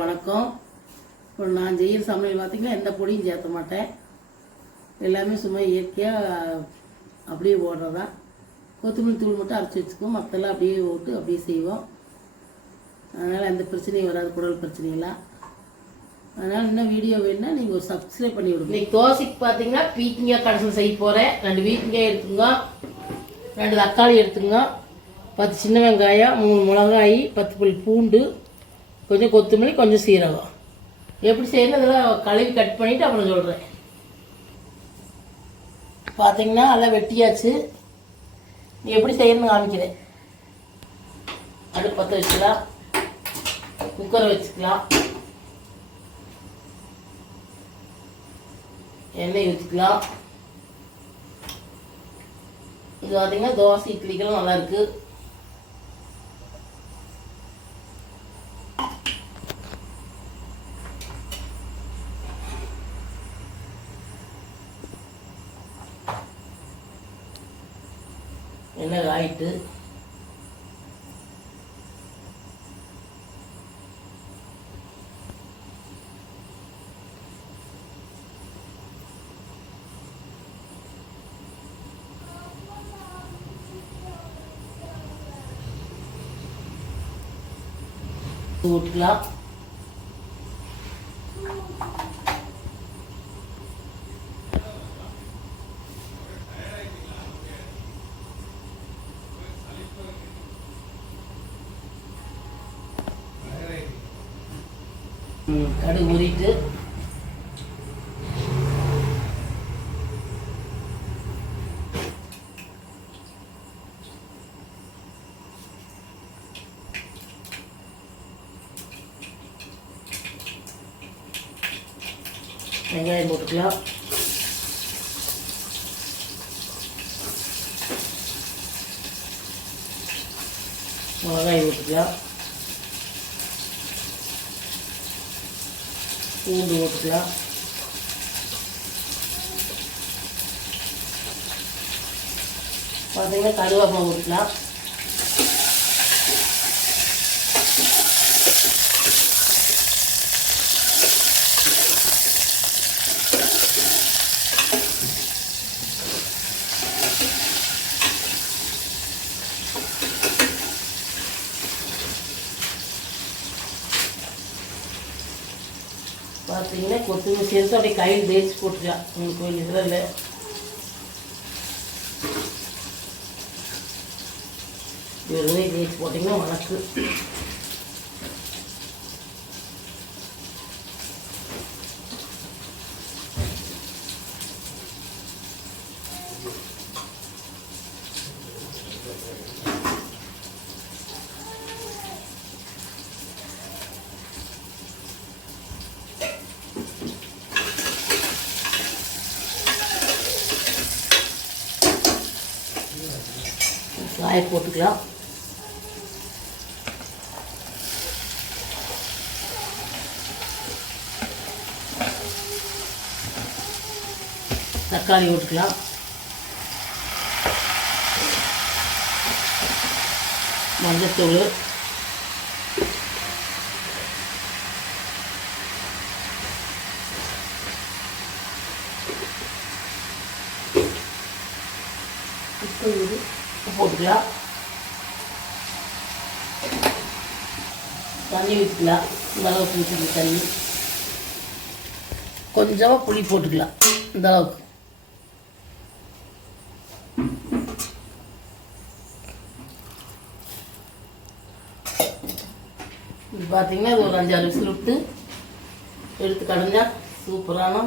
அனைவருக்கும் வணக்கம். இப்போ நான் செய்கிற சமையல் பார்த்திங்கன்னா எந்த பொடியும் சேர்த்த மாட்டேன். எல்லாமே சும்மா இயற்கையாக அப்படியே ஓடுறதான். கொத்தமல்லி தூள் மட்டும் அரைச்சி வச்சுக்குவோம், மற்றெல்லாம் அப்படியே ஓட்டு அப்படியே செய்வோம். அதனால் எந்த பிரச்சனையும் வராது, குடல் பிரச்சனையெல்லாம். அதனால் இன்னும் வீடியோ வேணுன்னா நீங்கள் ஒரு சப்ஸ்கிரைப் பண்ணி விடுங்க. இன்னைக்கு தோசைக்கு பார்த்தீங்கன்னா பீக்கிங்காய் கடைசல் செய்ய போகிறேன். 2 பீக்கிங்காய் எடுத்துங்க, 2 தக்காளி எடுத்துங்க, 10 சின்ன வெங்காயம், 3 மிளகாய், 10 பல் பூண்டு, கொஞ்சம் கொத்தமல்லி, கொஞ்சம் சீரகம். எப்படி செய்யணும் அதெல்லாம் கழுவி கட் பண்ணிவிட்டு அப்புறம் சொல்கிறேன். பார்த்தீங்கன்னா எல்லாம் வெட்டியாச்சு. நீ எப்படி செய்யணும்னு காமிக்கிறேன். அடுப்பு பற்ற வச்சுக்கலாம், குக்கரை வச்சுக்கலாம், எண்ணெய் ஊற்றிக்கலாம். இது பார்த்தீங்கன்னா தோசை இட்லிக்கெல்லாம் நல்லாயிருக்கு. எண்ணெய் காயிட்டு ஊற்றிக்கலாம். கடுகு ஊறிட்டு வெங்காயம் போட்டுக்கலாம். மிளகாய் போட்டுக்கலாம், பூண்டு போட்டுக்கலாம், பார்த்தீங்கன்னா கருவேப்பிலை போட்டுக்கலாம். பார்த்தீங்கன்னா கொத்தமல்லி சேர்த்து அப்படியே கையில் தேய்ச்சி போட்டுக்கலாம். உங்களுக்கு கொஞ்சம் இதில் இல்லை, வெறுமே தேய்ச்சி போட்டிங்கன்னா வணக்கு. காய போட்டுக்கலாம். தக்காளி போட்டுக்கலாம், மஞ்சத்தூள், போட்டுக்கலாம், தண்ணி ஊற்றிக்கலாம். இந்த அளவுக்கு ஊற்றிக்கலாம் தண்ணி, கொஞ்சமாக புளி போட்டுக்கலாம். இந்த அளவுக்கு இது பார்த்தீங்கன்னா இது ஒரு 5-6 விசில் விட்டு எடுத்து கடைஞ்சா சூப்பரான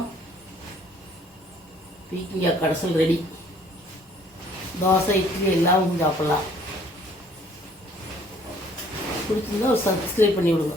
பீக்கிங்காய் கடைசல் ரெடி. தோசை இட்லி எல்லாம் சாப்பிட்லாம். பிடிச்சிருந்தா ஒரு சப்ஸ்கிரைப் பண்ணி விடுங்க.